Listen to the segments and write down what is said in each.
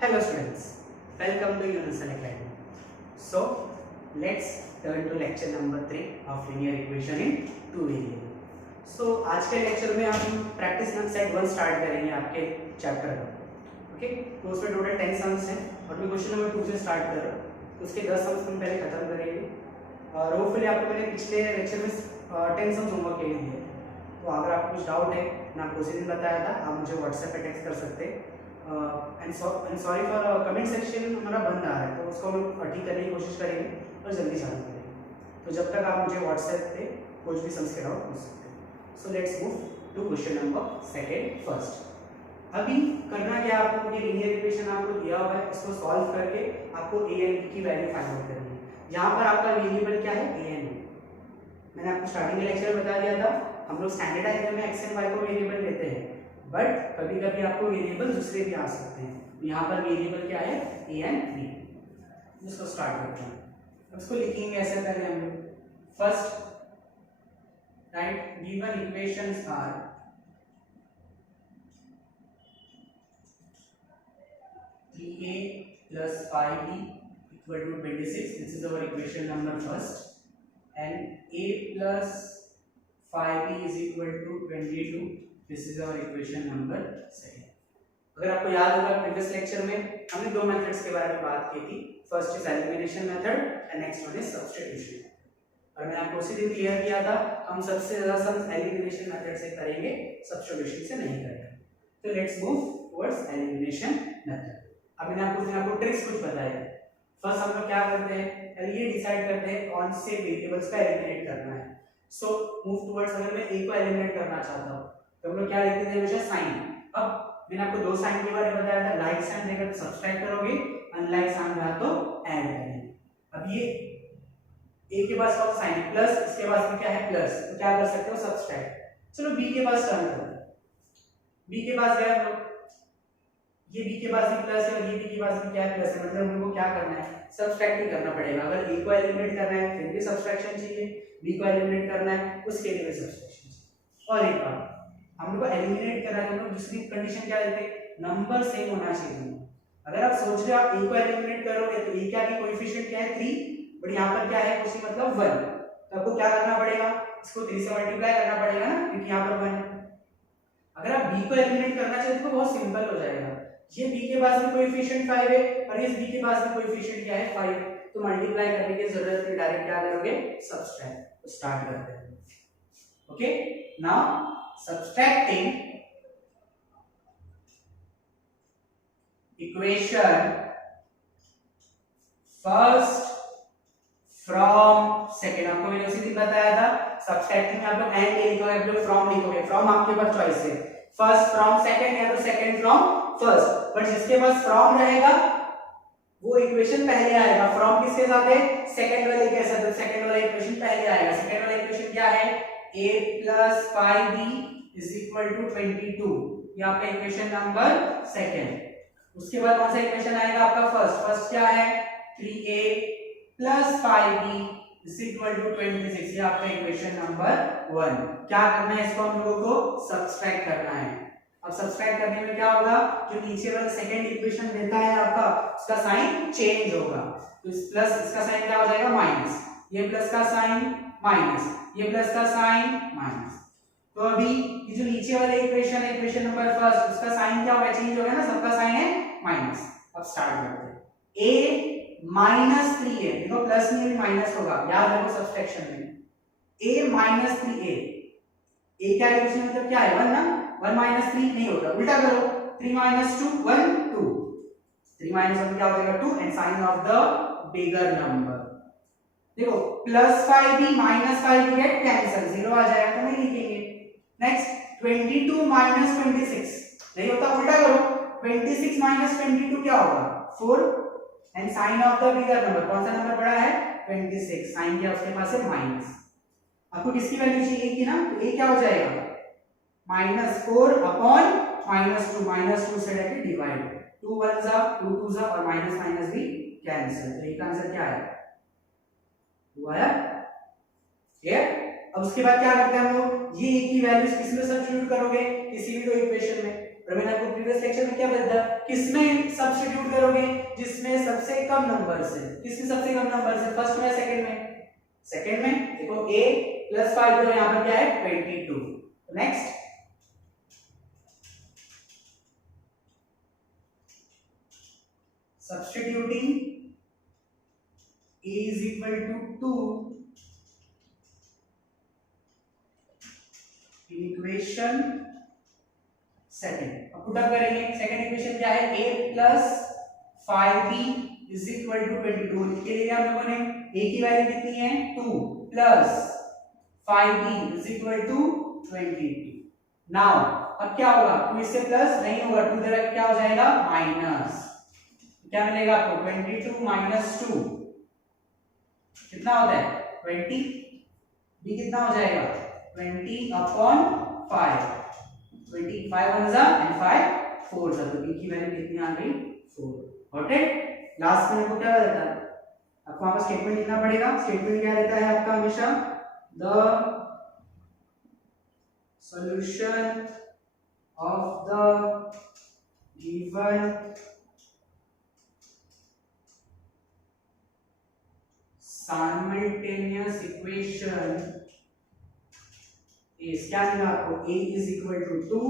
Hello students, welcome to Unison Academy. So let's turn to lecture number 3 of linear equation in two variable. So आज के lecture में हम practice set 1 start करेंगे आपके chapter का. Okay, तो उसमें टोटल 10 सम्स हैं और मैं क्वेश्चन नंबर 2 से स्टार्ट कर रहा हूँ. तो उसके 10 सम्स हम पहले खत्म करेंगे और होपफुली आपको मैंने पिछले लेक्चर में 10 सम्स होमवर्क के लिए दिए. तो अगर आपको कुछ डाउट है, मैं आपको उसी दिन बताया था, आप मुझे व्हाट्सएप पे टेक्स्ट कर सकते हैं. And sorry for comment section हमारा बंद आ रहा है, तो उसको हम ठीक करने की कोशिश करेंगे और जल्दी चालू करेंगे. तो जब तक आप मुझे व्हाट्सएप पे कुछ भी समझ के डाउट पूछ सकते हैं. So let's move to question number second first. अभी करना क्या है, आपको ये लीनियर इक्वेशन आपको दिया हुआ है, इसको सॉल्व करके आपको a एंड b की वैल्यू फाइंड आउट करनी है. यहाँ पर आपका वेरिएबल क्या है, a एंड b. मैंने आपको स्टार्टिंग के लेक्चर में बता दिया था, हम लोग स्टैंडर्ड डायग्राम में x एंड y को वेरिएबल लेते हैं, बट कभी कभी आपको वेरिएबल दूसरे भी आ सकते हैं. यहाँ पर वेरिएबल क्या है, a एंड b. इसको स्टार्ट करते हैं. इसको लिखेंगे ऐसे पहले हम लोग. First right, given equations are 3a plus 5b equal to 26. This is our equation number first, and a plus 5b is equal to 22. This is our equation number second. अगर आपको याद होगा प्रीवियस लेक्चर में हमने दो methods के बारे में बात की थी. First is elimination method and next one is substitution. और मैंने आपको उसी दिन क्लियर किया था, हम सबसे ज्यादा सम्स एलिमिनेशन मेथड से करेंगे, सब्स्टिट्यूशन से नहीं करेंगे. तो let's move towards elimination method. अब मैंने आपको ट्रिक्स कुछ बताया. फर्स्ट हम लोग क्या करते हैं, पहले ये डिसाइड करते हैं कौन से वेरिएबल्स का एलिमिनेट करना है. सो मूव टुवर्ड्स, अगर मैं a को एलिमिनेट करना चाहता हूं तो हम लोग क्या लिखते थे हमेशा, साइन. अब मैंने आपको दो साइन के बारे में बताया था, लाइक साइन देकर तो सब्ट्रैक्ट करोगे, अनलाइक साइन रहा तो ऐड करेंगे. अब ये a के पास कौन साइन है, प्लस, इसके पास में क्या है, प्लस, तो क्या कर सकते हो, सब्ट्रैक्ट. चलो b के पास टर्न करो. b के पास गए हम लोग, ये b के पास भी प्लस है और ये b के पास भी क्या है, प्लस है. मतलब हमको क्या करना है, सब्ट्रैक्ट ही करना पड़ेगा. अगर a को एलिमिनेट करना है फिर भी सब्ट्रैक्शन चाहिए, b को एलिमिनेट करना है उसके लिए भी सब्ट्रैक्शन चाहिए. और एक बात, हम लोग को एलिमिनेट करना है, हम लोग दूसरी कंडीशन क्या लेते हैं, नंबर सेम होना चाहिए. अगर आप सोच रहे हो आप a को एलिमिनेट करोगे तो a क्या की कोएफिशिएंट क्या है, 3, बट यहाँ पर क्या है, उसी मतलब 1. तो आपको क्या करना पड़ेगा, इसको 3 से मल्टीप्लाई करना पड़ेगा ना, क्योंकि यहाँ पर 1 है. अगर आप b को एलिमिनेट करना चाहते हो तो बहुत सिंपल हो जाएगा. ये b के पास भी कोएफिशिएंट 5 है और इस b के पास भी कोएफिशिएंट क्या है, 5 है. तो मल्टीप्लाई करने की जरूरत नहीं, डायरेक्ट क्या करोगे, सब्ट्रैक्ट. तो स्टार्ट करते हैं. Okay, now subtracting equation first from second. आपको मैंने उसी दिन बताया था, subtracting में आप लोग and लिखोगे, आप लोग from लिखोगे. from आपके पास चॉइस है, first from second या तो second from first. बट जिसके पास from रहेगा वो इक्वेशन पहले आएगा. from किसके साथ है, सेकंड वाले के साथ. सेकंड वाला इक्वेशन पहले आएगा. सेकंड वाला इक्वेशन क्या है, a plus 5b is equal to 22. ये आपका इक्वेशन नंबर सेकंड. उसके बाद कौन सा इक्वेशन आएगा आपका, फर्स्ट क्या है, 3a plus 5b is equal to 26. ये आपका इक्वेशन नंबर 1. क्या करना है, इसको हम लोगों को सब्ट्रैक्ट करना है. अब सब्ट्रैक्ट करने में क्या होगा, जो नीचे वाला सेकंड इक्वेशन देता है आपका, उसका साइन चेंज होगा. तो इस प्लस, इसका साइन क्या हो जाएगा, माइनस. ये प्लस का साइन माइनस, ये प्लस का साइन माइनस. तो अभी ये जो नीचे वाला इक्वेशन है, इक्वेशन नंबर फर्स्ट, उसका साइन क्या होगा, चेंज होगा ना, सबका साइन है माइनस. अब स्टार्ट करते हैं. a माइनस 3 है, देखो प्लस नहीं माइनस होगा, याद रखो सब्ट्रैक्शन में. a माइनस 3a, a क्या इक्वेशन मतलब क्या है, 1 ना. 1 माइनस 3 नहीं होता, उल्टा करो, 3 माइनस 2 1 2. 3 माइनस 1 क्या हो जाएगा, 2, and sign of the bigger number. देखो plus 5b minus 5b get cancel, 0 आ जाएगा तो नहीं लिखेंगे. नेक्स्ट 22 माइनस 26 नहीं होता, उल्टा करो, 26 माइनस 22 क्या होगा, 4, and sign of the bigger number, कौन सा नंबर बड़ा है, 26. साइन क्या उसके पास है, माइनस. आपको किसकी वैल्यू चाहिए की ना, तो a क्या हो जाएगा, -4 अपॉन -2. -2 से लेके डिवाइड, 2 1 जा 2 2 जा और माइनस माइनस भी कैंसिल. तो इसका आंसर क्या है, हुआ है. अब उसके बाद क्या करते हैं हम लोग, ये की वैल्यूज किस में सब्स्टिट्यूट करोगे, किसी भी दो इक्वेशन में. और मैंने आपको प्रीवियस लेक्चर में क्या बताया, किसमें सब्स्टिट्यूट करोगे, जिसमें सबसे कम नंबर है। किसमें सबसे कम नंबर है, फर्स्ट में या सेकंड में? सेकंड में। देखो a + 5 तो यहाँ पर क्या है 22। Next substituting a is equal to 2 in equation second. अब पुट अप करेंगे, सेकंड इक्वेशन क्या है, a + 5b is equal to 22। इसके लिए हम लोगों ने a की वैल्यू कितनी है 2 + 5b is equal to 22। Now अब क्या होगा, 2 इससे प्लस नहीं होगा, 2 इधर क्या हो जाएगा माइनस, क्या मिलेगा आपको 22 - 2 कितना होता है 20। b कितना हो जाएगा 20/5, 25 1 and 5 4 तो b की वैल्यू कितनी आ गई 4। Got it. लास्ट में हमको क्या रहता है, आपको वहां पर स्टेटमेंट लिखना पड़ेगा। स्टेटमेंट क्या रहता है आपका हमेशा, the solution of the given simultaneous equation is क्या मिला आपको, a is equal to 2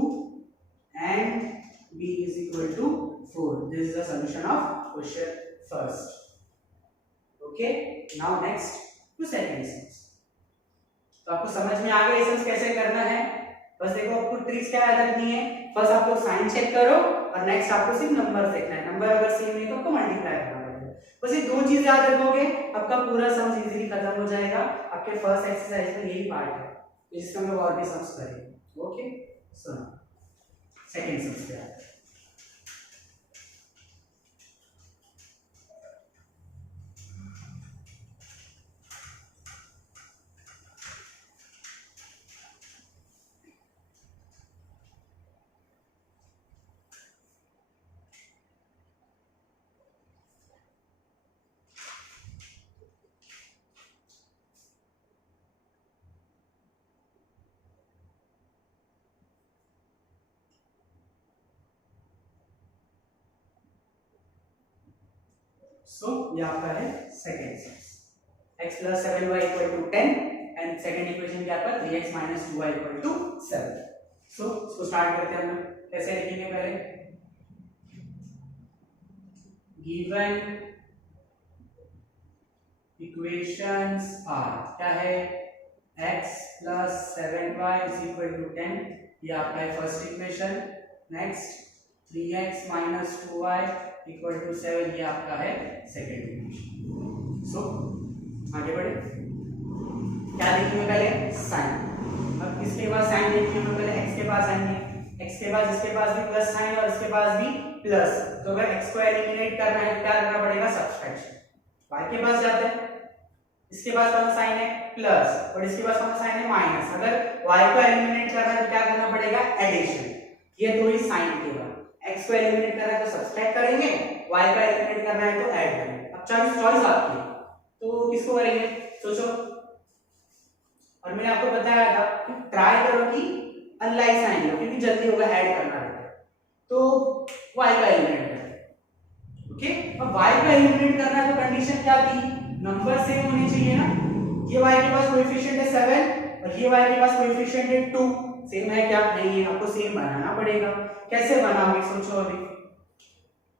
and b is equal to 4। this is the solution of question first। okay, now next to second sums। तो आपको समझ में आ गया ये कैसे करना है। बस देखो आपको ट्रिक्स क्या याद रखनी है, फर्स्ट आप लोग साइन चेक करो और नेक्स्ट आपको सिर्फ नंबर देखना है। नंबर अगर सेम नहीं तो आपको मल्टीप्लाई करना पड़ेगा। बस ये दो चीज याद रखोगे आपका पूरा सम इजीली खत्म हो जाएगा। आपके फर्स्ट एक्सरसाइज में यही पार्ट है, इसमें हम लोग और भी सम्स करेंगे। ओके, सुनो सेकंड सम्स पे आते हैं। सो ये आपका है second some, x + 7y = 10 and second equation क्या आपका 3x - 2y = 7। सो इसको स्टार्ट करते हैं हम लोग। कैसे लिखेंगे, पहले गिवन इक्वेशंस आर क्या है, x + 7y = 10 ये आपका है first equation. Next 3x - 2y = 7 ये आपका है सेकंड इक्वेशन। सो आगे बढ़े, क्या लिखेंगे पहले साइन। अब इसके बाद साइन लिखेंगे हम पहले x के पास आएंगे, x के बाद इसके पास भी प्लस साइन और इसके पास भी प्लस। तो अगर x को एलिमिनेट करना है क्या करना पड़ेगा सब्सट्रैक्शन। y के पास जाते हैं, इसके पास कौन सा साइन है प्लस और इसके पास कौन सा साइन है माइनस। अगर y को एलिमिनेट करना है तो क्या करना पड़ेगा एडिशन। ये दो ही साइन के बाद x को एलिमिनेट करना है तो सब्सट्रैक्ट करेंगे, y को एलिमिनेट करना है तो ऐड करेंगे। अब चॉइस आपकी है, तो किसको करेंगे सोचो। और मैंने आपको बताया था कि ट्राई करो कि अनलाइक साइन लो क्योंकि जल्दी होगा ऐड करना रहता है। तो y को एलिमिनेट करें। ओके, अब y को एलिमिनेट करना है तो कंडीशन क्या थी, नंबर सेम होने चाहिए ना। ये y के पास कोएफिशिएंट है 7 और ये y के पास कोएफिशिएंट है 2। सेम है क्या, नहीं है, आपको सेम बनाना पड़ेगा। कैसे बनाओगे सोचो अभी।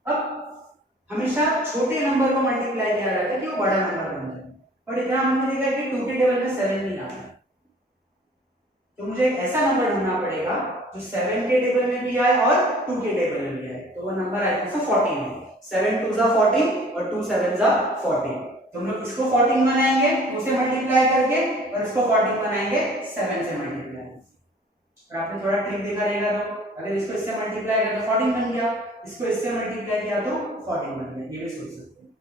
अब हमेशा छोटे नंबर को मल्टीप्लाई किया जाता है कि वो बड़ा नंबर बन जाए, और इतना हमने देखा है कि 2 के टेबल में 7 नहीं आता। तो मुझे एक ऐसा नंबर ढूंढना पड़ेगा जो 7 के टेबल में भी आए और 2 के टेबल में भी आए। तो वो नंबर आएगा 14 है। 7 2 * 14 और 2 7 * 14। तो हम लोग इसको 14 बनाएंगे 2 से मल्टीप्लाई करके और इसको 14 बनाएंगे 7 से मल्टीप्लाई। और आपने थोड़ा ट्रिक देखा रहेगा, तो अगर इसको इससे मल्टीप्लाई किया तो 14 बन गया, इसको इससे मल्टीप्लाई किया तो 14 बन गया। ये भी सोच सकते हैं।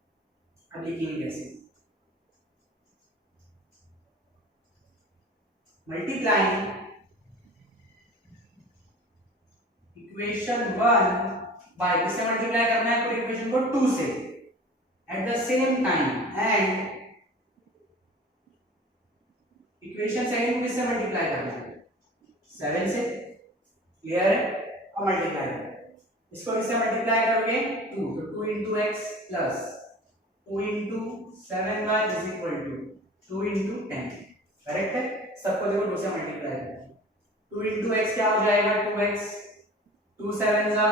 अब लिखेंगे कैसे, मल्टीप्लाइंग इक्वेशन 1 बाय, किससे मल्टीप्लाई करना है पूरी इक्वेशन को 2 से at the same time, and equation second को किससे मल्टीप्लाई करना है 7 से। क्लियर है, अब मल्टीप्लाई करें। इसको किससे मल्टीप्लाई करोगे 2, तो 2 into x plus 2 into 7y is equal to 2 into 10। Correct है, सबको देखो 2 से मल्टीप्लाई करो। 2 into x क्या हो जाएगा 2x, 2 7 जा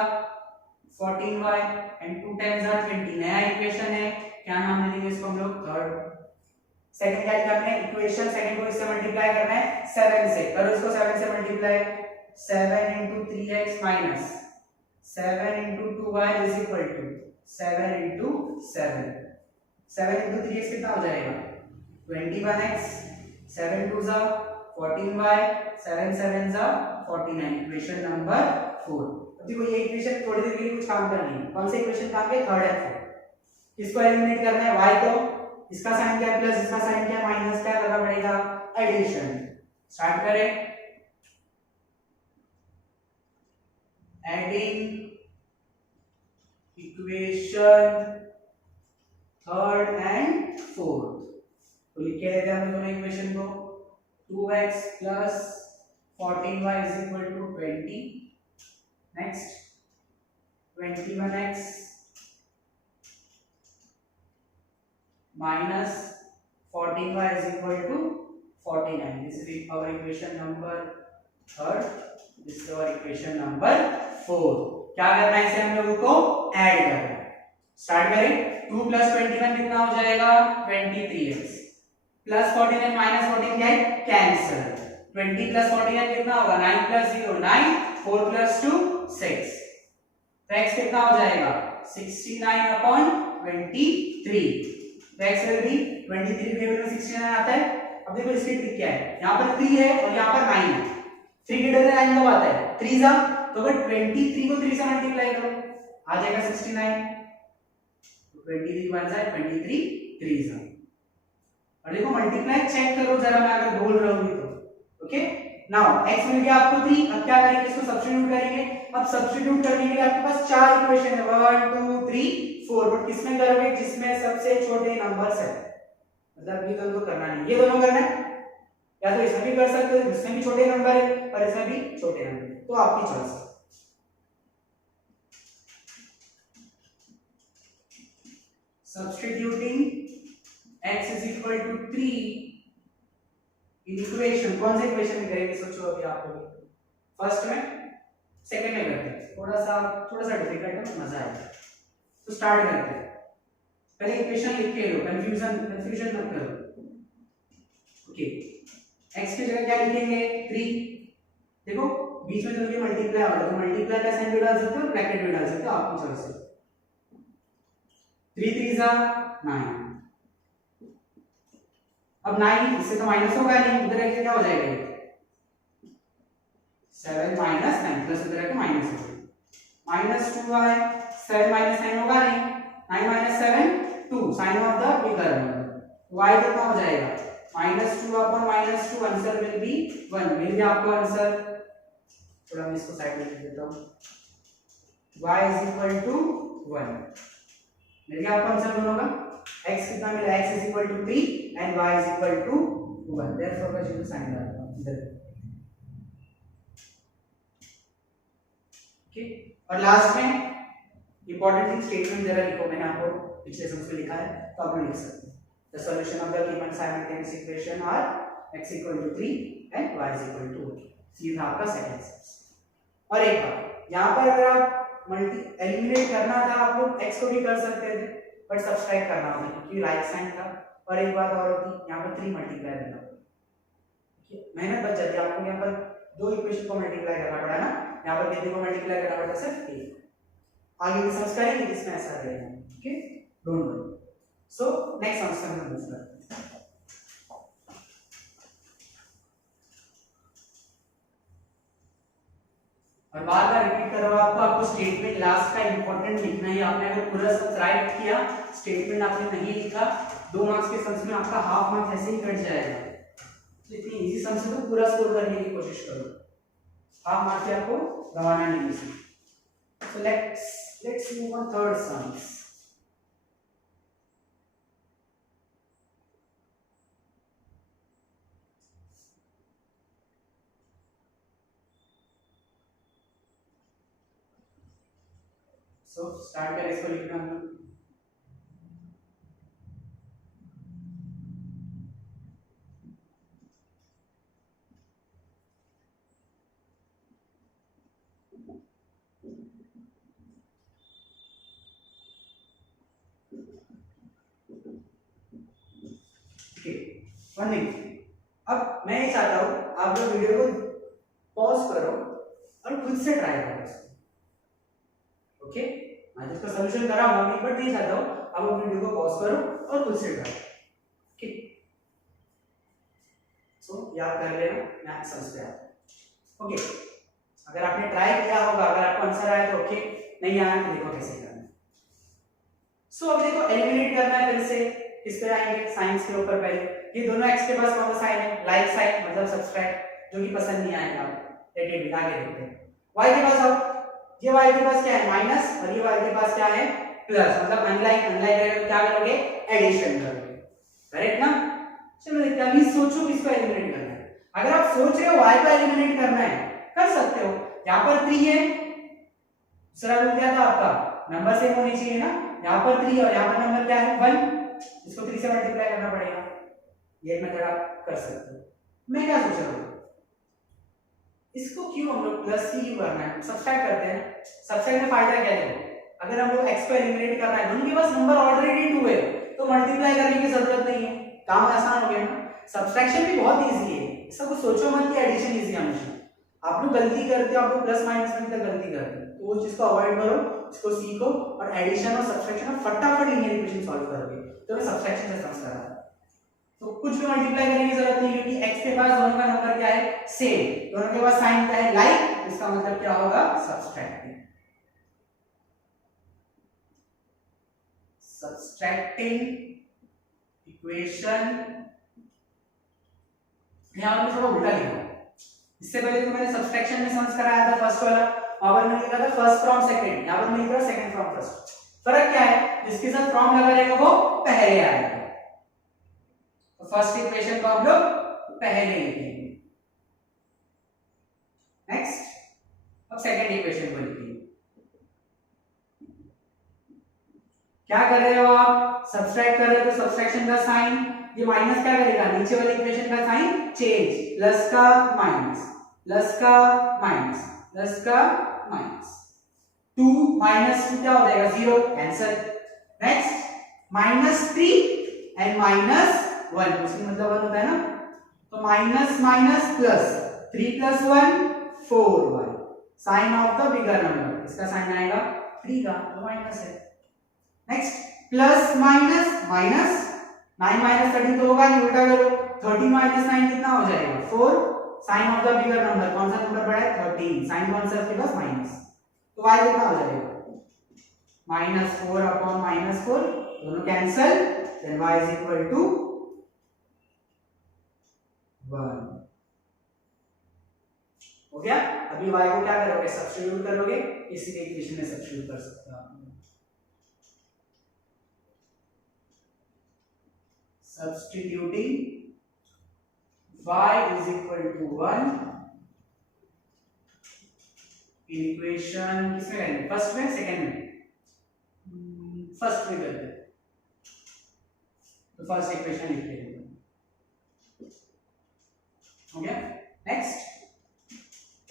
14y एंड 2 10 जा 20। नया इक्वेशन है, क्या नाम दे देंगे इसको हम लोग, थर्ड। सेकंड क्या करना है, इक्वेशन सेकंड को इससे मल्टीप्लाई करना है 7 से, करो इसको 7 से multiply. 7 into 3x minus 7 into 2y is equal to 7 into 7। 7 into 3x कितना हो जाएगा 21x, 7 2 जा 14y, 7 7 जा 49। Equation number 4। अब देखो ये इक्वेशन थोड़ी देर के लिए कुछ काम करनी है, कौन सा इक्वेशन काम के, थर्ड एंड फोर्थ। इसको एलिमिनेट करना है, y को, इसका साइन क्या है प्लस, इसका साइन क्या है माइनस, क्या करना पड़ेगा एडिशन। स्टार्ट करें, adding equation third and fourth. तो लिख के लेते हैं हम दोनों इक्वेशन को, 2x plus 14y is equal to 20। Next 21x minus 14y is equal to 49। This is our equation number third, this is our equation number 4। क्या करना है, इसे हम लोगों को ऐड करना है। स्टार्ट करें, 2 प्लस 21 कितना हो जाएगा 23x, प्लस 49 माइनस 14 क्या है कैंसिल। 20 प्लस 49 कितना होगा 9 प्लस 0 9, 4 प्लस 2 6, तो x कितना हो जाएगा 69 अपॉन 23। तो x will be 23 के बदले 69 आता है। अब देखो इसकी ट्रिक क्या है, यहाँ पर 3 है और यहाँ पर 9 है, 3 के बदले 9 कब आता है 3 जा, तो अगर 23 को 3 से मल्टीप्लाई करो आ जाएगा 69, तो 23 बन जाए 23 3 जा। और देखो मल्टीप्लाई चेक करो जरा, मैं अगर बोल रहा हूँ तो ओके। नाउ x मिल गया आपको 3, अब क्या करेंगे इसको सब्स्टिट्यूट करेंगे। अब सब्स्टिट्यूट करने के लिए आपके पास 4 इक्वेशन है 1 2 3 4, बट किसमें करोगे जिसमें सबसे छोटे नंबर्स है, मतलब ये दोनों करना नहीं, ये दोनों करना है, या तो इसमें भी कर सकते हो जिसमें भी छोटे नंबर है और इसमें भी छोटे नंबर, तो आपकी चॉइस है। Substituting x is equal to 3 in equation, कौन सा इक्वेशन में करेंगे सोचो अभी आप लोग, फर्स्ट में सेकंड में करते हैं, थोड़ा सा डिफिकल्ट है, मजा आएगा। तो स्टार्ट करते हैं, पहले इक्वेशन लिख के लो, कंफ्यूजन मत करो। ओके, x की जगह क्या लिखेंगे 3, देखो बीच में तो ये मल्टीप्लाई हो रहा है, तो मल्टीप्लाई का साइन भी डाल सकते हो, ब्रैकेट भी डाल सकते हो, आपकी चॉइस है। 3 3 जा 9, अब 9 इससे तो माइनस होगा नहीं, उधर आके क्या हो जाएगा 7 माइनस 9 प्लस उधर आके माइनस हो जाएगा, माइनस 2y 7 माइनस 9 होगा नहीं, 9 minus 7 2, sign of the bigger number, y कितना हो जाएगा minus 2 upon minus 2, answer will be 1। मिल गया आपको आंसर, थोड़ा मैं इसको साइड में लिख देता हूं, y इज इक्वल टू 1। मिल गया आपको आंसर दोनों का, x कितना मिला, x is equal to 3 and y is equal to 1, therefore का जो साइन डालता हूं इधर। ओके, और लास्ट में इंपॉर्टेंट स्टेटमेंट जरा लिखो, मैंने आपको पिछले सेमेस्टर में लिखा है तो आप लोग लिख सकते हैं। The solution of the given simultaneous equation are x equal to 3 and y is equal to 1। सीधा आपका सेकंड स्टेप। और एक बात यहाँ पर अगर आप एलिमिनेट करना था आप लोग x को भी कर सकते थे, बट सब्सट्रैक्ट करना होता क्योंकि राइट साइन था। और एक बात और होती, यहाँ पर 3 मल्टीप्लाई करना पड़ता, मेहनत बच जाती है आपको, यहाँ पर 2 इक्वेशन को मल्टीप्लाई करना पड़ा ना, यहाँ पर कितने को मल्टीप्लाई करना पड़ता सिर्फ 1। आगे भी समझ करेंगे इसमें ऐसा रहेगा, okay don't worry. So next answer में मूव करते हैं। और बार बार रिपीट कर रहा हूं आपको स्टेटमेंट लास्ट का इंपॉर्टेंट लिखना है। आपने अगर पूरा सब राइट किया, स्टेटमेंट आपने नहीं लिखा, 2 मार्क्स के सम्स में आपका हाफ मार्क्स ऐसे ही कट जाएगा। तो इतनी इजी सम से तो पूरा स्कोर करने की कोशिश करो, हाफ मार्क्स आपको गंवाना नहीं है। So let's move on third sums. So start करें इसको लिखना हम लोग। वन थिंग, अब मैं ये चाहता हूं आप लोग वीडियो को पॉज करो और खुद से ट्राई करो इसको। ओके, मैं इसका सॉल्यूशन कर रहा हूं बट नहीं चाहता हूं आप लोग वीडियो को पॉज करो और खुद से ट्राई। ओके, सो याद कर लेना, मैं समझ गया। ओके, अगर आपने ट्राई किया होगा, अगर आपको आंसर आया तो ओके, नहीं आया तो देखो कैसे करना है। सो अब देखो एलिमिनेट करना है, फिर से किस पे आएंगे, साइंस के ऊपर। पहले ये दोनों x के पास कौन सा साइन है, लाइक साइन, मतलब सब्सट्रैक्ट, जो कि पसंद नहीं आएगा आप। लेट आगे देखते हैं। y के पास आओ, ये y के पास क्या है माइनस, और ये y के पास क्या है प्लस, मतलब अनलाइक क्या करोगे, एडिशन करोगे, करेक्ट ना। चलो देखते हैं, अभी सोचो किसको एलिमिनेट करना है। अगर आप सोच रहे हो y को एलिमिनेट करना है, कर सकते हो। यहाँ पर 3 है, दूसरा रूल क्या था आपका, नंबर सेम होनी चाहिए ना। यहाँ पर 3 और यहाँ पर नंबर क्या है 1, इसको 3 से मल्टीप्लाई करना पड़ेगा। ये मेथड आप कर सकते हो। मैं क्या सोच रहा हूँ, इसको क्यों हम लोग प्लस सी क्यों करना है, सब्सट्रैक्ट करते हैं। सब्सट्रैक्ट में फायदा क्या है, अगर हम लोग x को एलिमिनेट करना है, दोनों के पास नंबर ऑलरेडी 2 है, तो मल्टीप्लाई करने की जरूरत नहीं है, काम आसान हो गया ना। सब्सट्रैक्शन भी बहुत इजी है, इसका कुछ सोचो मत कि एडिशन इजी है हमेशा। आप लोग गलती करते हो, आप लोग प्लस माइनस में तक गलती करते हो, तो वो चीज को अवॉइड करो, इसको सीखो और एडिशन और सब्सट्रैक्शन में फटाफट लीनियर इक्वेशन सॉल्व करोगे। तो मैं सब्सट्रैक्शन से समझ रहा हूं, तो कुछ भी मल्टीप्लाई करने की जरूरत नहीं, क्योंकि x के पास दोनों का नंबर क्या है सेम, दोनों के पास साइन क्या है लाइक, इसका मतलब क्या होगा सब्सट्रैक्टिंग। सब्सट्रैक्टिंग इक्वेशन, यहां पर थोड़ा उल्टा लिखा, इससे पहले तो मैंने सब्सट्रैक्शन में समझ कराया था फर्स्ट वाला, वहां पर मैंने लिखा था फर्स्ट फ्रॉम सेकंड, यहां पर मैंने लिखा सेकंड फ्रॉम फर्स्ट। फर्क क्या है, जिसके साथ फ्रॉम लगा रहेगा वो पहले आएगा, तो फर्स्ट इक्वेशन को हम लोग पहले लिखेंगे। नेक्स्ट, अब सेकंड इक्वेशन को लिखेंगे। क्या कर रहे हो आप, सब्सट्रैक्ट कर रहे हो, तो सब्सट्रैक्शन का साइन, ये माइनस क्या करेगा, नीचे वाली इक्वेशन का साइन चेंज, प्लस का माइनस, प्लस का माइनस, प्लस का माइनस, 2 माइनस 2 क्या हो जाएगा 0, कैंसिल। नेक्स्ट, -3 एंड -1, उसका मतलब 1 होता है ना, तो minus minus plus, 3 + 1 4y, sign of the bigger number, इसका साइन आएगा 3 का, तो माइनस है। नेक्स्ट, प्लस माइनस माइनस, 9 - 30 तो होगा नहीं, उल्टा करो, 30 - 9 कितना हो जाएगा 4, sign of the bigger number, कौन सा नंबर बड़ा है 13, साइन कौन सा है प्लस माइनस, तो y कितना हो जाएगा -4 / -4, दोनों कैंसिल, देन y = 1 हो गया। अभी y को क्या करोगे, सब्स्टिट्यूट करोगे, इसी के इक्वेशन में सब्स्टिट्यूट कर सकते हो आप। Substituting y is equal to 1 in equation, किसमें करेंगे, फर्स्ट में सेकंड में, फर्स्ट में करते हैं, तो फर्स्ट इक्वेशन लिख लेंगे, हो गया। नेक्स्ट,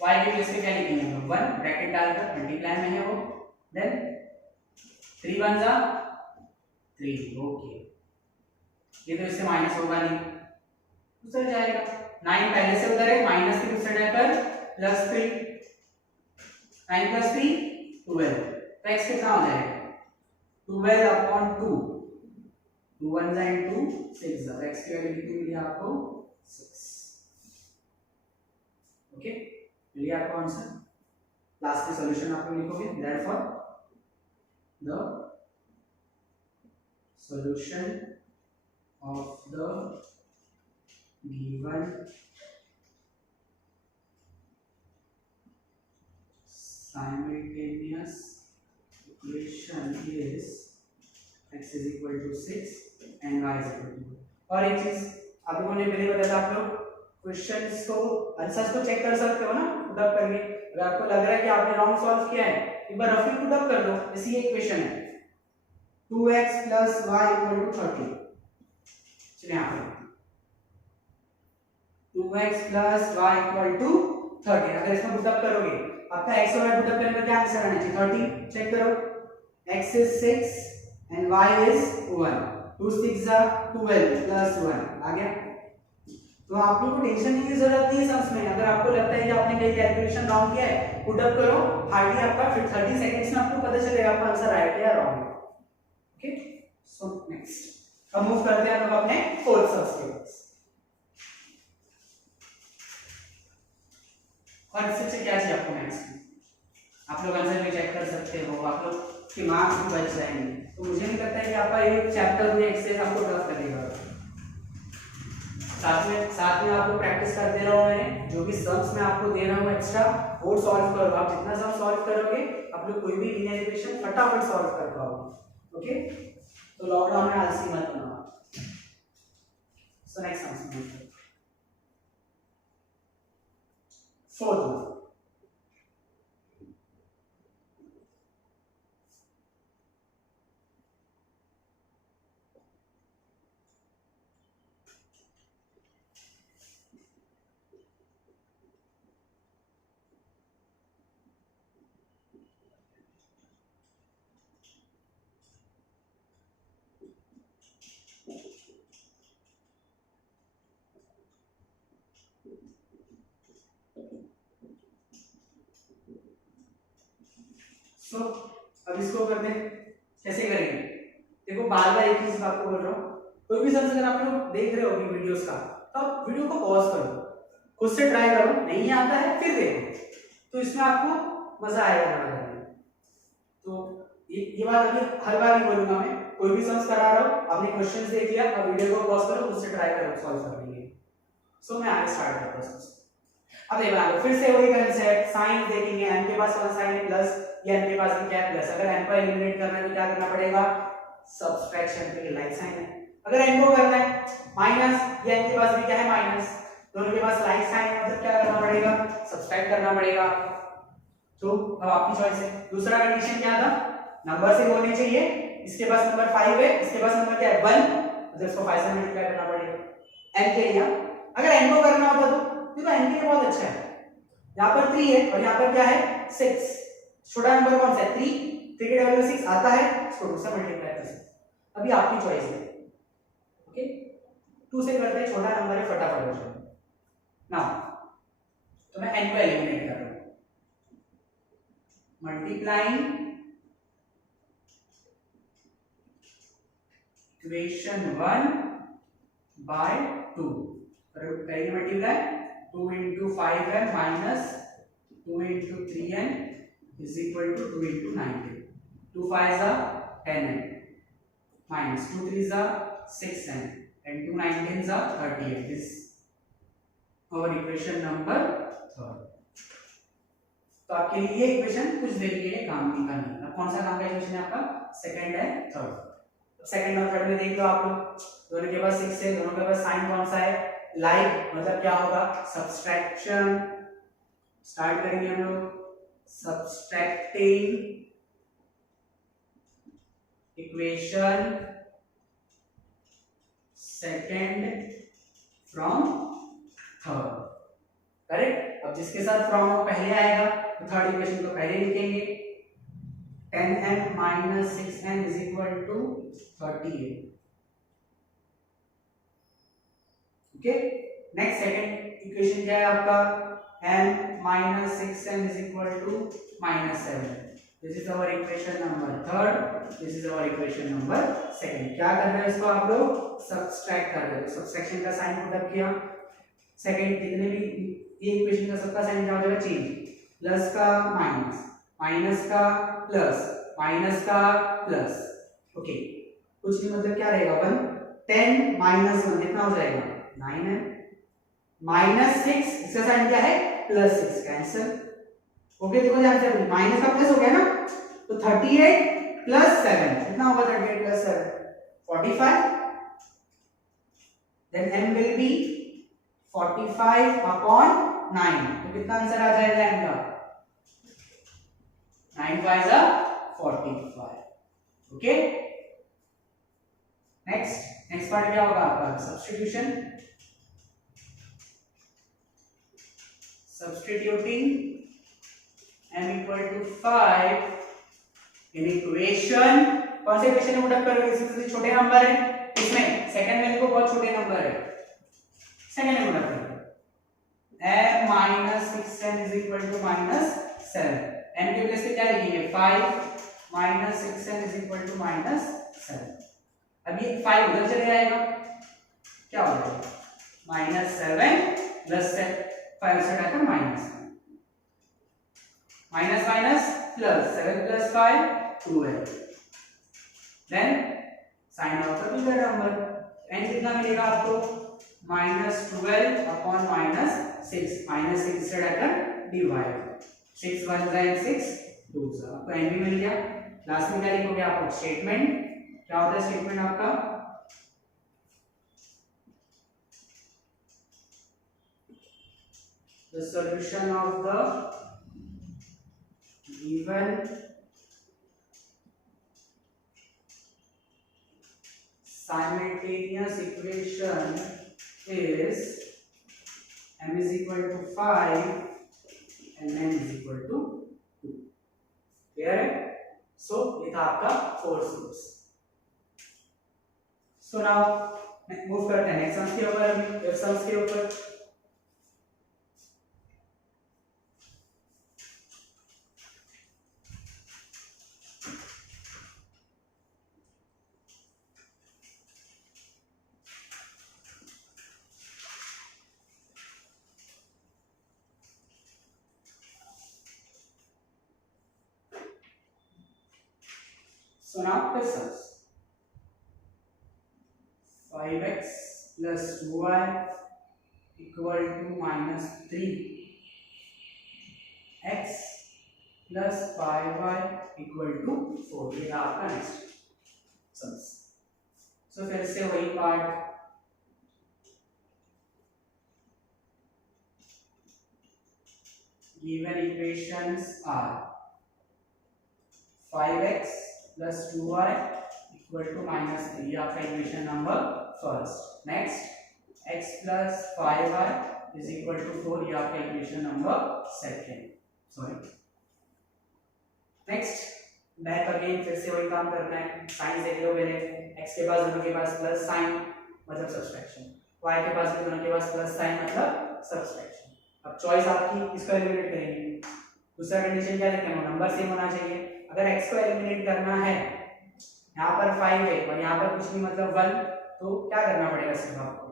y की वजह से क्या लिखेंगे हम लोग, 1 ब्रैकेट डालकर, मल्टीप्लाई में है वो, देन 3 × 1 = 3, ओके, ये तो इससे माइनस होगा नहीं, उधर जाएगा, 9 पहले से उधर है, माइनस के दूसरे जाकर +3, 9 + 3 12, तो x कितना हो जाएगा 12/2, 2 1 = 2, 6, तो x की वैल्यू कितनी मिली आपको 6। ओके, मिली आपको आंसर। लास्ट में सॉल्यूशन आप लोग लिखोगे, therefore the solution of the given simultaneous equation is x = 6 and y = 2। और एक चीज आप लोगों ने पहले बताया था, आप लोग क्वेश्चंस को आंसर्स को चेक कर सकते हो ना, पुट अप करके, अगर आपको लग रहा है कि आपने रॉन्ग सॉल्व किया है, एक बार रफली पुट अप कर दो। जैसे ये इक्वेशन है 2x + y = 30। चलिए यहाँ पे 2x + y = 30। अगर इसमें पुट अप करोगे आपका x और y पुट अप करने पर क्या आंसर आना चाहिए? 30। चेक करो, x is 6 and y is 1। 2 6 are 12 + 1 आ गया। तो आप लोगों को टेंशन लेने की जरूरत नहीं है सम्स में। अगर आपको लगता है कि आपने कहीं कैलकुलेशन रॉन्ग किया है, पुट अप करो, हार्डली आपका फिर 30 सेकंड्स में आपको पता चलेगा आपका आंसर राइट है या रॉन्ग है। ओके, सो नेक्स्ट अब मूव करते हैं हम लोग अपने फोर्थ सम्स के पास। और इससे क्या चाहिए आपको मैथ्स में? आप लोग आंसर भी चेक कर सकते हो, आप लोग के मार्क्स भी बच जाएंगे। तो मुझे नहीं लगता है कि आपका ये चैप्टर में एक्सेस आपको टफ लगेगा। साथ में आप लोग प्रैक्टिस करते रहो। मैं जो भी सम्स में आपको दे रहा हूँ एक्स्ट्रा वो सॉल्व करो। आप जितना सम सॉल्व करोगे आप लोग कोई भी लीनियर इक्वेशन फटाफट सॉल्व कर पाओगे। ओके, तो लॉकडाउन में आलसी मत बनो। So next sums fourth one. So अब इसको करते हैं, कैसे करेंगे? देखो बार बार एक चीज आपको बोल रहा हूँ, कोई भी सब्जेक्ट अगर आप लोग देख रहे हो अपनी वीडियोस का तो आप वीडियो को पॉज करो, खुद से ट्राई करो, नहीं आता है फिर देखो, तो इसमें आपको मजा आएगा करने में। तो ये बात अभी हर बार नहीं बोलूंगा मैं, कोई भी सम्स करा रहा हूँ, आपने क्वेश्चंस देख लिया, अब वीडियो को पॉज करो, खुद से ट्राई करो सॉल्व करने के। सो मैं आगे स्टार्ट करता हूँ। अब देखो फिर से वही कंसेप्ट, साइन देखेंगे, n के पास कौन साइन है प्लस, या n के पास भी क्या है प्लस। अगर n को एलिमिनेट करना है तो क्या करना पड़ेगा? सब्सट्रैक्शन के लिए लाइक साइन है। अगर n को करना है माइनस, या n के पास भी क्या है माइनस, दोनों के पास लाइक साइन है, मतलब क्या करना पड़ेगा? सब्सट्रैक्ट करना पड़ेगा। तो अब आपकी चॉइस है। दूसरा कंडीशन क्या था? नंबर से होने चाहिए, इसके पास नंबर 5 है, इसके पास नंबर क्या है 1, मतलब इसको 5 से मल्टीप्लाई करना पड़ेगा n के लिए। अगर n को करना होता तो देखो n के लिए बहुत अच्छा है, यहाँ पर 3 है और यहाँ पर क्या है 6, छोटा नंबर कौन सा है 3, 3 के डबल में 6 आता है, इसको 2 से मल्टीप्लाई कर सकते हैं। अभी आपकी चॉइस है। ओके, 2 से करते हैं, छोटा नंबर है, फटाफट हो जाएगा। नाउ तो मैं n को एलिमिनेट कर रहा हूं, मल्टीप्लाइंग इक्वेशन 1 बाय 2, करेंगे multiply 2 into 5n minus 2 into 3n is equal to 2 into 19. 2 5s are 10n minus 2 3s are 6n and 2 19s are 38. This is our equation number 3rd. तो आपके लिए ये equation कुछ देर के लिए काम की करनी है। कौन सा काम का इक्वेशन है आपका? सेकंड है थर्ड। सेकंड और थर्ड में देख लो आप लोग, दोनों के पास 6 है, दोनों के पास साइन कौन सा है? लाइक, मतलब क्या होगा? सब्सट्रैक्शन। स्टार्ट करेंगे हम लोग, subtracting equation second from third. Correct. अब जिसके साथ फ्रॉम पहले आएगा तो थर्ड इक्वेशन को पहले लिखेंगे, 10n minus 6n is equal to 38. Okay, next second equation क्या है आपका? n minus 6n is equal to -7. This is our equation number third, this is our equation number second. क्या कर रहे हैं इसको आप लोग? सब्सट्रैक्ट कर रहे हो। सब्सट्रैक्शन का साइन पुट अप किया, सेकंड जितने भी ये इक्वेशन का सबका साइन क्या हो जाएगा? चेंज, प्लस का माइनस, माइनस का प्लस, माइनस का प्लस। ओके, कुछ नहीं, मतलब क्या रहेगा 1, 10 माइनस 1 कितना हो जाएगा? 9 है, माइनस 6, इसका साइन क्या है? Plus 6, cancel. ओके, देखो ध्यान से, माइनस का प्लस हो गया ना, तो 38 प्लस 7 कितना होगा? 38 plus 7 45, then m will be 45 upon 9, तो कितना आंसर आ जाएगा m का? 9 5 are 45. ओके, नेक्स्ट पार्ट क्या होगा आपका? Substitution. Substituting m equal to 5 in equation. कौन से इक्वेशन में पुट अप करोगे? इसमें छोटे नंबर है, इसमें सेकंड वैल्यू को बहुत छोटे नंबर है, सेकंड में पुट अप करोगे. m minus 6n is equal to -7. m के प्लेस पे क्या लिखेंगे? 5 minus 6n is equal to -7. अब ये 5 उधर चले जाएगा, क्या हो जाएगा? -7 प्लस 5 से हटाकर minus, minus minus plus, 7 plus 5 12. Then sign out the bigger number. n कितना मिलेगा आपको? -12 अपॉन -6. -6 से हटाकर डिवाइड. 6 1 6 2 आपको n भी मिल गया. लास्ट में क्या लिखोगे आप? स्टेटमेंट. क्या होता है स्टेटमेंट आपका? The solution of the given simultaneous equation is m is equal to 5 and n is equal to 2. Clear है? So ये था आपका fourth source. So now move करते हैं नेक्स्ट सम्स के ऊपर. अभी इफ सम्स के ऊपर so now if sums 5x plus 2y equal to -3, x plus 5y equal to 4. ये आपका नेक्स्ट सम्स. सो फिर से वही part. Given equations are 5x plus 2y equal to -3. ये आपका equation number first. Next x plus 5y is equal to 4. ये आपका equation number second. Sorry, next back again फिर से वही काम करना है. साइन देख लो पहले. x के पास दोनों के पास प्लस साइन मतलब सब्सट्रैक्शन, y के पास भी दोनों के पास प्लस साइन मतलब सब्सट्रैक्शन. अब चॉइस आपकी, इसको एलिमिनेट करेंगे. दूसरा कंडीशन क्या लिखना है? नंबर सेम होना चाहिए. अगर x को एलिमिनेट करना है, यहाँ पर 5 है और यहाँ पर कुछ नहीं मतलब 1, तो क्या करना पड़ेगा? सिर्फ आपको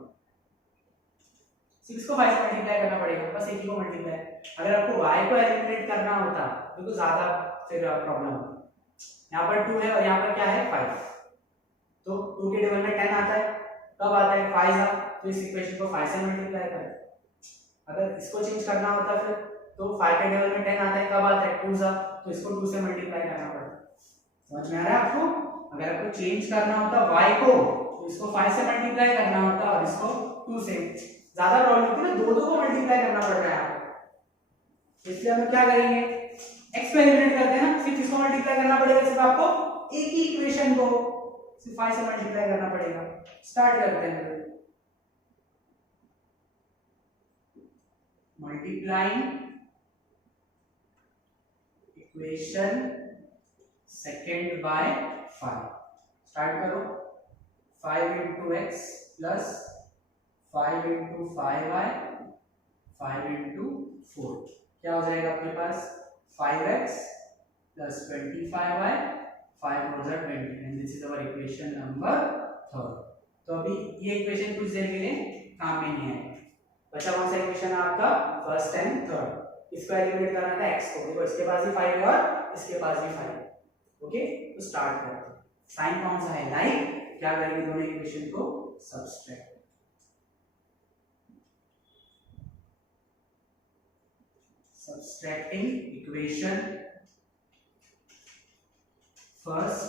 6 को 5 से मल्टीप्लाई करना पड़ेगा, बस एक ही को मल्टीप्लाई. अगर आपको y को एलिमिनेट करना होता तो ज्यादा फिर प्रॉब्लम होती. यहाँ पर 2 है और यहाँ पर क्या है? 5. तो 2 के टेबल में 10 आता है. कब आता है? 5 था, तो इस इक्वेशन को 5 से मल्टीप्लाई करें. अगर इसको चेंज करना होता फिर तो 5 के टेबल में 10 आता है. कब आता है? 2 था, तो इसको 2 से मल्टीप्लाई करना पड़ता है. समझ में आ रहा है आपको? अगर आपको चेंज करना होता y को तो इसको 5 से मल्टीप्लाई करना होता और इसको 2 से. ज्यादा प्रॉब्लम होती है ना, दो को मल्टीप्लाई करना पड़ रहा है आपको. इसलिए हम क्या करेंगे? x को एलिमिनेट करते हैं ना, सिर्फ इसको मल्टीप्लाई करना पड़ेगा. सिर्फ आपको एक ही इक्वेशन को सिर्फ 5 से मल्टीप्लाई करना पड़ेगा. स्टार्ट करते हैं. Multiplying equation second by 5. Start करो. 5 into x plus 5 into 5y 5 into 4. क्या हो जाएगा आपके पास? 5x plus 25y 5 4 are 20 and this is our equation number 3. तो अभी ये इक्वेशन कुछ देर के लिए काम में नहीं है. बचा कौन सा इक्वेशन है आपका? First and third. इसको एलिमिनेट करना था x को. देखो इसके पास भी 5 है और इसके पास भी 5 है. ओके, तो स्टार्ट करते हैं. साइन कौन सा है? लाइक. क्या करेंगे? दोनों इक्वेशन को subtract. Subtracting equation first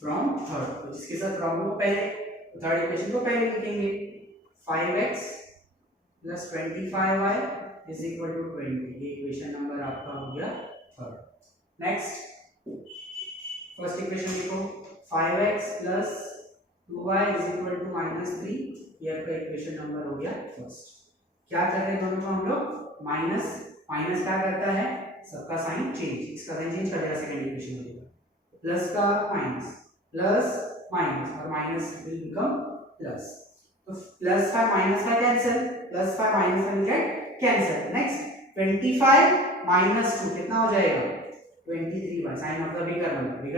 from third. तो जिसके साथ फ्रॉम को पहले, तो थर्ड इक्वेशन को पहले लिखेंगे. 5x plus 25y is equal to 20. ये इक्वेशन नंबर आपका हो गया थर्ड. नेक्स्ट फर्स्ट इक्वेशन लिखो 5x plus 2y is equal to -3, ये आपका इक्वेशन नंबर हो गया फर्स्ट। क्या कर रहे हैं दोनों को हम लोग, माइनस माइनस क्या करता है, सबका साइन चेंज, इसका साइन चेंज कर देगा, सेकंड इक्वेशन हो जाएगा प्लस का माइनस, प्लस माइनस और माइनस विल बिकम प्लस, तो plus 5 minus 5 cancel, plus 5 minus 5 get cancel. Next 25 minus 2 कितना हो जाएगा 23y, sign of the bigger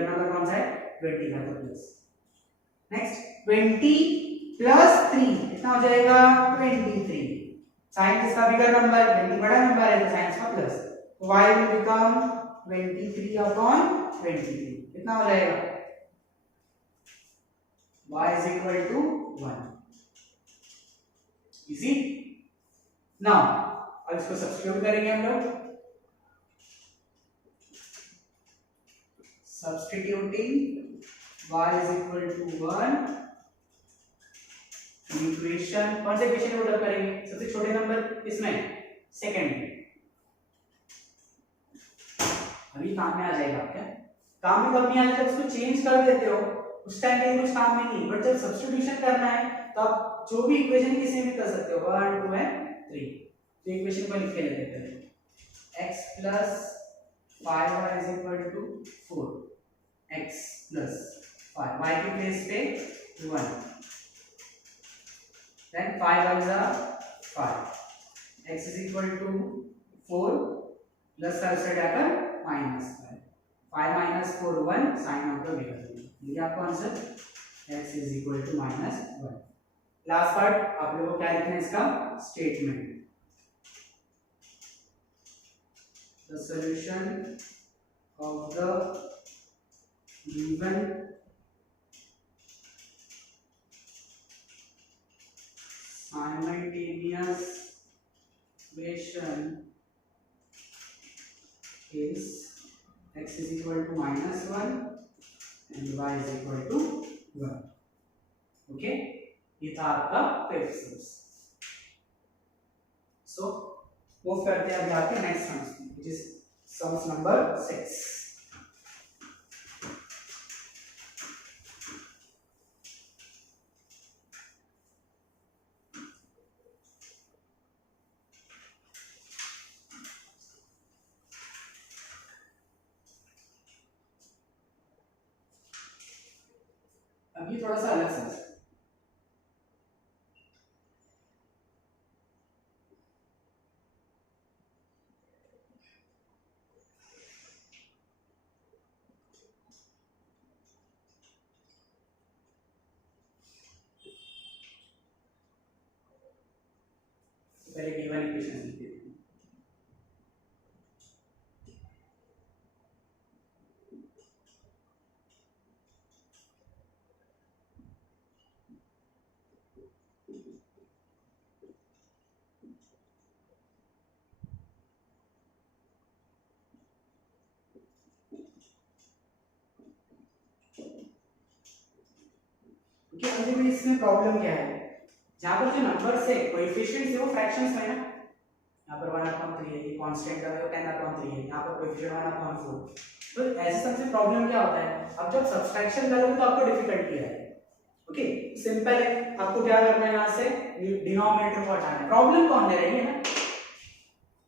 number कौन सा है 20 का, तो प्लस। नेक्स्ट 20 प्लस 3 कितना हो जाएगा 23, साइन किसका बिगर नंबर, 20 बड़ा नंबर है तो साइन का प्लस, तो y will become 23/23, कितना हो जाएगा y is equal to 1। Easy. Now अब इसको सब्स्टिट्यूट करेंगे हम लोग, substituting y is equal to 1, equation कौन से इक्वेशन में पुट करेंगे, सबसे छोटे नंबर इसमें सेकंड में, अभी काम में आ जाएगा आपका, काम में कब नहीं आता जब उसको चेंज कर देते हो, उस टाइम पे कुछ काम में नहीं, बट जब सब्स्टिट्यूशन करना है तो आप जो भी इक्वेशन किसी में कर सकते हो 1 2 एंड 3, तो इक्वेशन को लिख के लेते हैं x plus 5y is equal to 4, x plus 5 y की प्लेस पे 1, then 5 1 जा 5, x is equal to 4 plus का साइड आकर minus 5 minus 4 1, sign of the bigger number, ये आपका answer x is equal to -1। Last part आप लोगों को क्या लिखना है, इसका statement, the solution of the given simultaneous equation is x is equal to -1 and y is equal to 1। Okay, ये था आपका फिफ्थ सम्स। सो मूव करते हैं अभी आपके नेक्स्ट सम्स में, व्हिच इज सम्स नंबर 6। अभी थोड़ा सा अलग सेंस, पहले गिवन इक्वेशन लिखते हैं। कि अल्टीमेटली इसमें प्रॉब्लम क्या है, जहां पर जो नंबर्स है कोएफिशिएंट्स है वो फ्रैक्शंस में है ना, यहां पर 1/3 है, ये कांस्टेंट का है 10/3 है, यहां पर कोएफिशिएंट 1/4, तो ऐसे सबसे प्रॉब्लम क्या होता है, अब जब सब्सट्रैक्शन करोगे तो आपको डिफिकल्टी है। ओके, सिंपल है, आपको क्या करना है, यहां से डिनोमिनेटर को हटाना है। प्रॉब्लम कौन दे रहा है, ये ना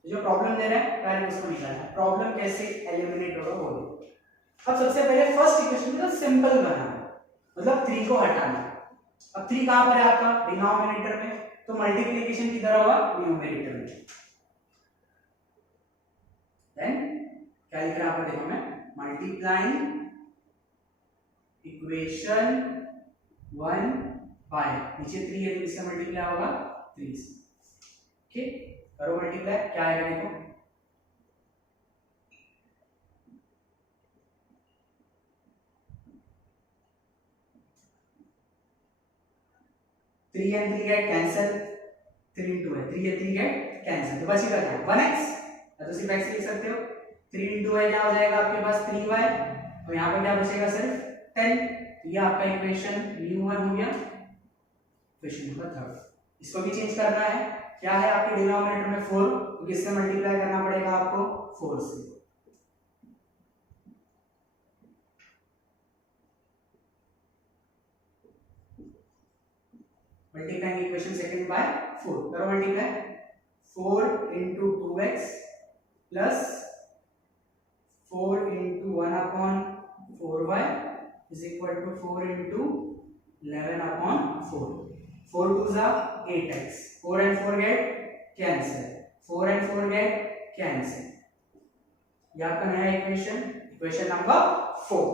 जो प्रॉब्लम दे रहा है पहले उसको निकालना है, प्रॉब्लम कैसे एलिमिनेट होगा वो। अब सबसे पहले फर्स्ट इक्वेशन को सिंपल बनाना, मतलब 3 को हटाना। अब 3 कहां पर है आपका, डिनोमिनेटर में, तो मल्टीप्लिकेशन किधर होगा, न्यूमरेटर में। देन क्या लिख रहा है देखो, मैं मल्टीप्लाइंग इक्वेशन 1 बाय, नीचे 3 है तो इससे मल्टीप्लाई होगा 3 से। ओके, करो मल्टीप्लाई, क्या आएगा देखो, three and 3 get cancel, 3 into है, 3 है 3 गेट कैंसिल, तो बचेगा क्या 1x, तो सिर्फ x लिख सकते हो, 3 into है क्या हो जाएगा आपके पास 3y, तो यहाँ पर क्या बचेगा सिर्फ 10, तो ये आपका इक्वेशन u1 हो गया, इक्वेशन नंबर 3। इसको भी चेंज करना है, क्या है आपके डिनोमिनेटर में 4, तो किससे मल्टीप्लाई करना पड़ेगा आपको 4 से, मल्टीप्लाइंग इक्वेशन सेकंड बाय 4 करो multiply 4 into 2x plus 4 into 1 upon 4y is equal to 4 into 11 upon 4. 4 2s are 8x. 4 and 4 get cancel. 4 and 4 get cancel. ये आपका नया इक्वेशन नंबर 4.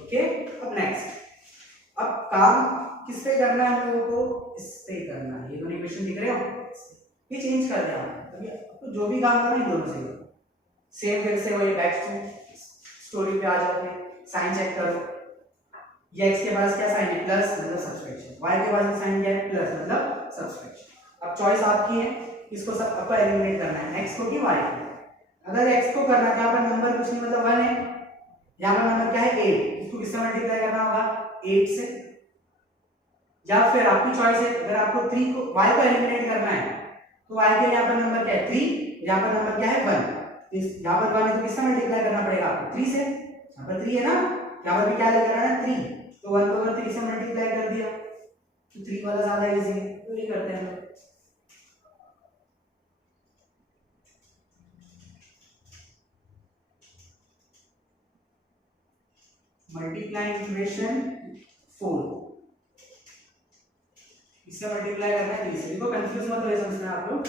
ओके, अब नेक्स्ट, अब काम किस पे करना है हम लोगों को? इस पे करना है. ये दोनों इक्वेशन दिख रहे हो, ये चेंज कर दिया. अभी आपको जो भी काम करना है दोनों से करो. सेम फिर से वही बैक टू स्टोरी पे आ जाओगे. साइन चेक करो. ये x के पास क्या साइन है? प्लस, मतलब सब्सट्रैक्शन. y के पास साइन क्या है? प्लस, मतलब सब्सट्रैक्शन. अब चॉइस आपकी है, इसको सब आपको एलिमिनेट करना है, x को कि y को. अगर x को करना है, यहाँ पर नंबर कुछ नहीं, मतलब 1 है. यहाँ पर नंबर क्या है? 8. इसको किससे मल्टीप्लाई करना होगा? 8 से. या फिर आपकी चॉइस है, अगर आपको 3 को y को एलिमिनेट करना है तो y के यहाँ पर नंबर क्या है? 3. यहाँ पर नंबर क्या है? 1. यहाँ पर 1 है तो किससे मल्टीप्लाई करना पड़ेगा आपको? 3 से. यहाँ पर 3 है ना, यहाँ पर भी क्या लेकर आना है? 3. तो 1 को अगर 3 से मल्टीप्लाई कर दिया तो 3 वाला ज्यादा इजी है, तो ये करते हैं हम लोग. मल्टीप्लाइंग इक्वेशन 4, इससे मल्टीप्लाई करना है 3 से. देखो कंफ्यूज मत होइए समझना आप लोग.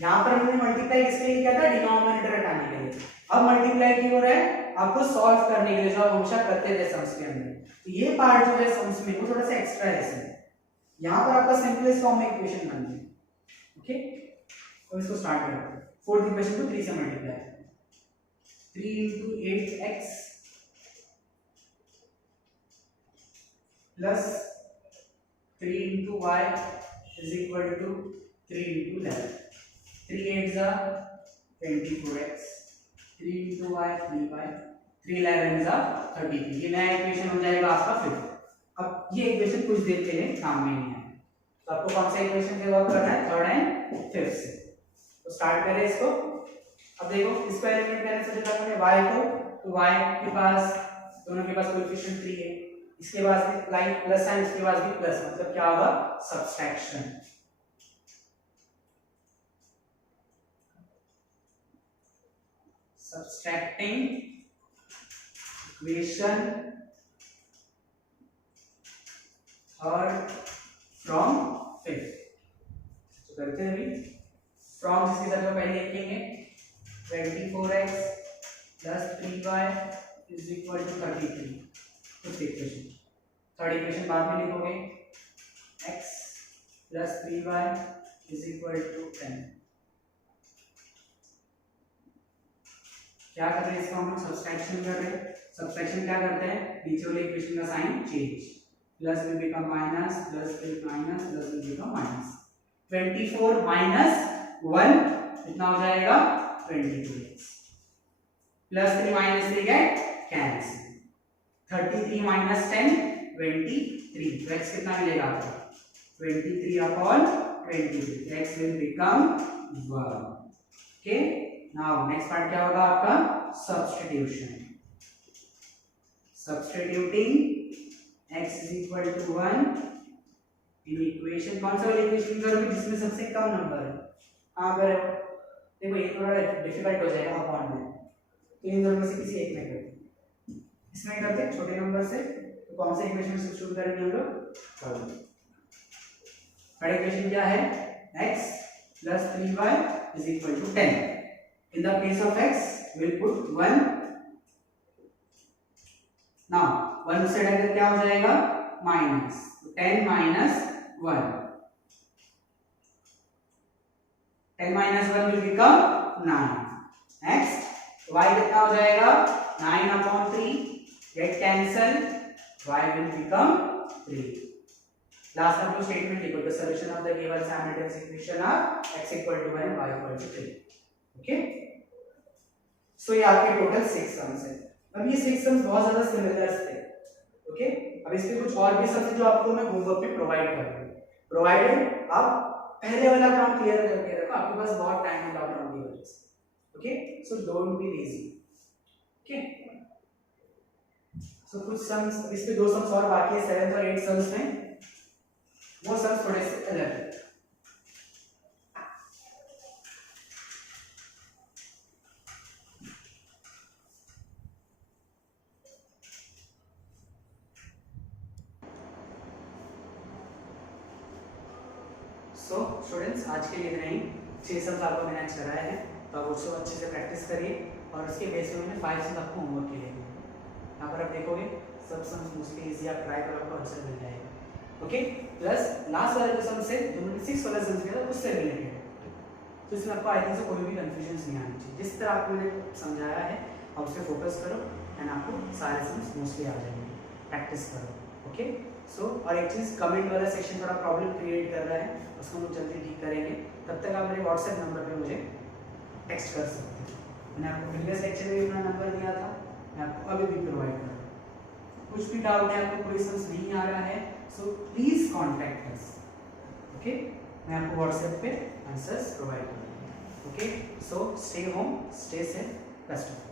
यहाँ पर हमने मल्टीप्लाई किसके लिए किया था? डिनोमिनेटर हटाने के लिए. अब मल्टीप्लाई क्यों हो रहा है? आपको सॉल्व करने के लिए, जो आप हमेशा करते थे सम्स के अंदर. तो ये पार्ट जो है सम्स में वो थोड़ा सा एक्स्ट्रा है इसमें. यहाँ पर आपका सिंपलेस्ट फॉर्म में इक्वेशन बन गई. ओके, तो इसको स्टार्ट करते हैं. फोर्थ इक्वेशन को 3 से multiply. 3 into 8x plus 3 into y is equal to 3 into 11. 3 8s are 24x. 3 into y 3y. 3 11s are 33. ये नया इक्वेशन हो जाएगा आपका फिफ्थ. अब ये इक्वेशन कुछ देर के लिए काम में नहीं है, तो आपको कौन सा इक्वेशन से वर्क करना है? थर्ड एंड फिफ्थ से. तो स्टार्ट करें इसको. अब देखो, इसको एलिमिनेट करने से देखा हमने y को, तो y के पास दोनों के पास कोएफिशिएंट 3 है. इसके पास भी लाइन प्लस साइन, इसके पास भी प्लस, मतलब क्या होगा? Subtraction. Subtracting equation third from fifth. तो करते हैं अभी. फ्रॉम जिसके साथ हम पहले लिखेंगे 24x plus 3y is equal to 33. Fifth equation. Third equation बाद में लिखोगे. x plus 3y is equal to 10. क्या कर रहे हैं? इसको हम लोग सब्सट्रैक्शन कर रहे हैं. सब्सट्रैक्शन क्या करते हैं? नीचे वाले इक्वेशन का sign change. Plus will become minus, plus will minus, plus will become minus. 24 minus 1 कितना हो जाएगा? 22x. Plus 3 minus 3 get cancel. 33 minus 10 23. तो x कितना मिलेगा आपको? 23 upon 23. x will become 1. Okay, now next part क्या होगा आपका? Substitution. Substituting x is equal to 1 in equation. कौन सा वाला इक्वेशन करोगे जिसमें सबसे कम नंबर है? हाँ करो. देखो ये थोड़ा डिफिकल्ट हो जाएगा अपॉन में, तो इन दोनों में से किसी एक में करते. इसमें करते हैं छोटे नंबर से. तो कौन से इक्वेशन से शुरू करेंगे हम लोग? थर्ड इक्वेशन क्या है? x plus 3y is equal to 10. In the place of x, we'll put 1. Now 1 से हटाकर क्या हो जाएगा? Minus. 10 minus 1. 10 minus 1 will become 9. Next, y कितना हो जाएगा? 9 upon 3. Get cancel. Y will become 3. Last आप लोग स्टेटमेंट लिखो. The solution of the given simultaneous equation are x equal to 1 and y equal to 3. Okay? So ये आपके total 6 sums है. अब ये 6 सम्स बहुत ज्यादा सिमिलर थे. ओके, अब इसके कुछ और भी सम्स जो आपको मैं होमवर्क पे प्रोवाइड कर रहा हूं. प्रोवाइडेड आप पहले वाला काम क्लियर करके रखो. आपके पास बहुत टाइम है लॉकडाउन की वजह से. Okay, so don't be lazy. Okay, so कुछ सम्स, इस पे 2 सम्स और बाकी है. 7th और 8th सम्स में वो सब थोड़े से अलग है। सो स्टूडेंट्स, आज के लिए इतना ही। 6 सम्स आपको मैंने आज कराए हैं, तो आप उसको अच्छे से प्रैक्टिस करिए और उसके बेस पे मैंने 5 सम्स आपको होमवर्क के लिए दिए। यहाँ पर आप देखोगे सब सम्स मोस्टली इजी, आप ट्राई करो, आपको आंसर मिल जाएगा। ओके, प्लस लास्ट वाले जो सम्स है जो मैंने 6 वाला सम्स किया था उससे रिलेटेड है, तो इसमें आपको आई थिंक से कोई भी कंफ्यूजन नहीं आनी चाहिए। जिस तरह आपको मैंने समझाया है आप उस पर फोकस करो एंड आपको सारे सम्स मोस्टली आ जाएंगे। प्रैक्टिस करो। ओके, सो और एक चीज़, कमेंट वाला सेक्शन थोड़ा प्रॉब्लम क्रिएट कर रहा है, उसको हम जल्दी ठीक करेंगे। तब तक आप मेरे व्हाट्सएप नंबर पे मुझे टेक्स्ट कर सकते हैं। मैंने आपको प्रीवियस लेक्चर में भी अपना नंबर दिया था, मैं आपको अभी भी प्रोवाइड कर रहा हूँ। कुछ भी डाउट है, आपको कोई समझ नहीं आ रहा है, so please contact us. Okay, मैं आपको व्हाट्सएप पे आंसर्स प्रोवाइड करूँगा। Okay, so stay home, stay safe, best of luck.